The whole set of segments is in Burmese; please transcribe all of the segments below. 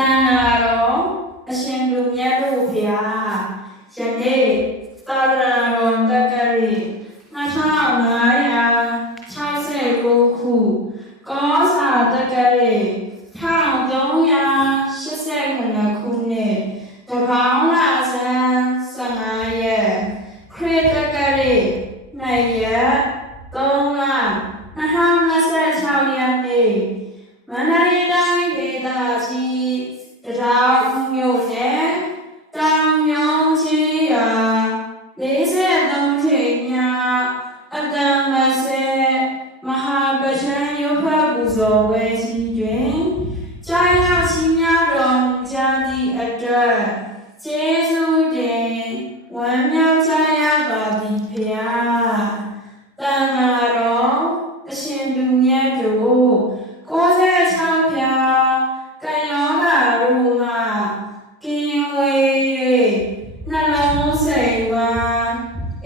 နာတော်အရှင်လူမြတ်တို့ဖျားယနေ့သာသနာတော်တက္ကရီ2569ခုကောစာတက္ကရီ1389ခုနှစ်တပေါင်းလဆန်း15ရက်ခရစ်တက္ကရီ2ရက်3လ2026ရက်နေ့မန္တလေးတိုင်းဒေသကြီးတရားမြို့နယ်တောင်မြောင်းကြီးရွာ43ချိန်ညအတ္တမဆေမဟာပဋ္ဌာန်းရုပ်ဖတ်ပူဇော်ပွဲကြီးတွင်ကြာရောက်ချီးမြှောက်တော်မူကြသည့်အတွက်ကျေးဇူးတင်ဝမ်းမြောက်ကြရပါသည်ဖျားတန်ဃာတော်အရှင်သူမြတ်တို့96ဖြာကယောဂတို့မှကင်းဝေး၍နှလုံးစိတ်ဝမ်း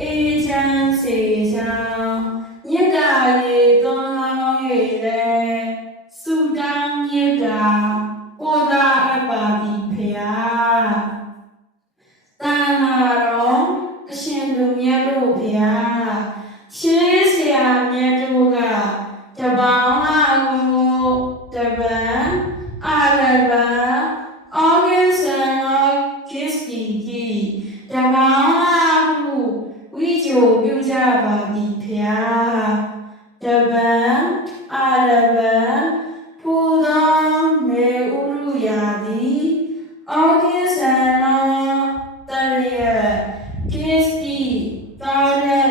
အေးချမ်းစေကြောင်းမြတ်တာရေသွန်လောင်း၍လည်းဆုတောင်းမြတ်တာပို့တာအပ်ပါသည်ဖျားတန်ဃာတော်အရှင်သူမြတ်တို့ဖျားရှေးဆရာမြတ်တို့ကတပေါင်းလာကိုတပံအာရဗံဩဂိစံလောကိစတီကြီးတပေါင်းလာဟုဝိဂျိုပြုကြပါသည်ဖျားတပံအာရဗံဖူသောမေဥရုယာသည်ဩဂိစံလောတရယကိစတီသာရဤ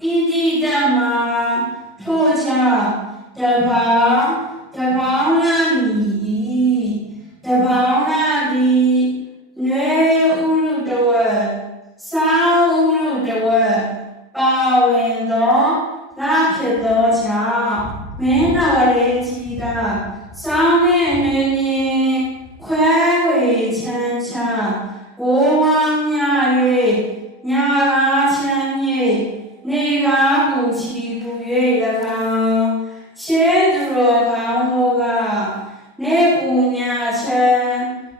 ဣတိတမထို့ကြောင့်တပေါင်းလမည်တပေါင်းလသည်နွေဥရုတဝက်စာဥရုတဝက်ပါဝင်သောလဖြစ်သောကြောင့်မင်းတော်လေးကြီးကစောင်းနှင့်နေနေခွဲဝေချမ်းချဝိုးဝါးများ၍ညာကားချမ်းမြေနေကားပူချီပူ၍၎င်းရှေးသူတော်ကောင်းတို့ကနေပူညာချမ်း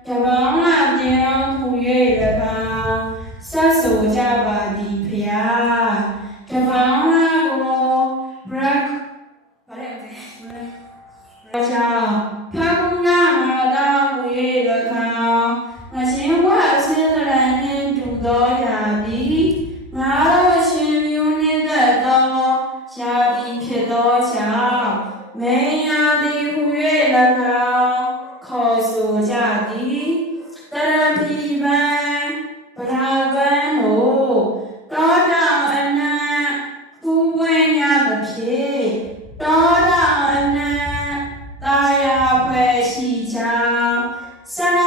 တပေါင်းလာပြောင်းပူ၍၎င်းဆက်ဆိုကြပါသည်ဖျားတပေါင်းလာကိုဘရက်ကြောင့်ဖကုနာမာတာဝေရခံအရှင်ဝအစင်းတရန်နှင့်တူသောယာသည်ငါတို့ရှင်မျိုးနှင့်သက်သောယာသည်ဖြစ်သောကြောင့်မေယာသည်ဟူ၍၎င်းခေါ်ဆိုကြသည်တရပိပံပရာကံတို့တောတောင်အနံ့ပူပွင့်ရသဖြင့်တောတောင်အနံ့တာယာဖွဲ့ရှိကြောင်းဆန္ဒ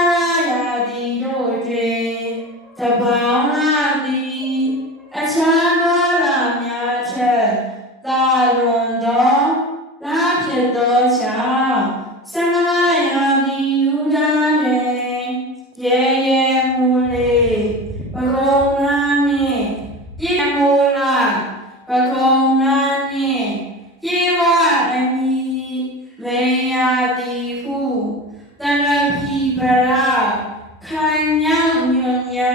ရာသည်တို့တွင်တပေါင်းလာသည်အခြားသောလာများထက်သာလွန်သောလာဖြစ်သောကြောင့်ဆန္ဒရာသည်ယူဒါတွင်ရဲရဲမူလေးပကုံးနာနှင့်ပြေမူလာပကုံးနာနှင့်ပြေဝအမိမေယာတိဟုတရပိပရာခိုင်ညောင်းညွန်ညာ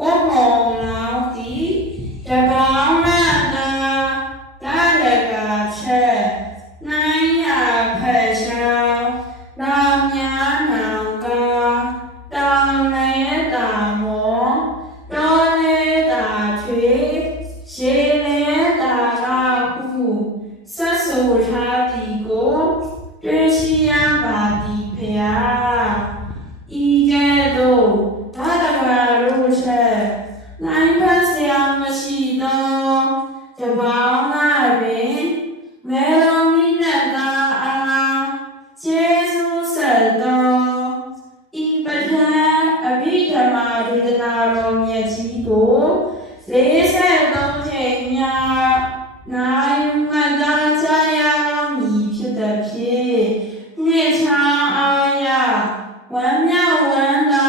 ဝမောလောင်းသည်တပေါင်းလာတာတာရကချက်နိုင်ရဖက်ချောင်းနာများနောင်ကတောင်းနေတာမောတောနေတာထွေရှေနေတာကဟုဆက်ဆိုထားသည်ကိုတွေ့ရှိရပါသည်ဖျားဤကဲ့သို့သာသနာတို့ထက်နိုင်ဖက်စရာမရှိသောတပေါင်းလာတွင်မေလောမိနတာအားကျေးဇူးဆက်သောဤပဋ္ဌာန်းအဘိဓမ္မာဒေသနာတော်မြတ်ကြီးကို43ချိန်မြောက်နိုင်မှတ်သားကြရတော်မူဖြစ်သည်ဖြင့်နှစ်ချောင်းအားရဝမ်းမြောက်ဝမ်းသာ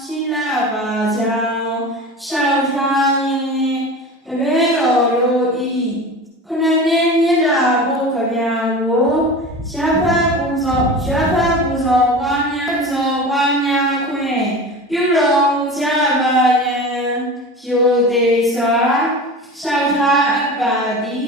ရှိလာပါကြောင်းရှောက်ထားရင်တပည့်တော်တို့ဤခုနှစ်နှစ်မြတ်တာဘုရားကိုရပ်ဖတ်ပူဇော်ပွားများ သေးစွာရှောက်ထားအပ်ပါသည်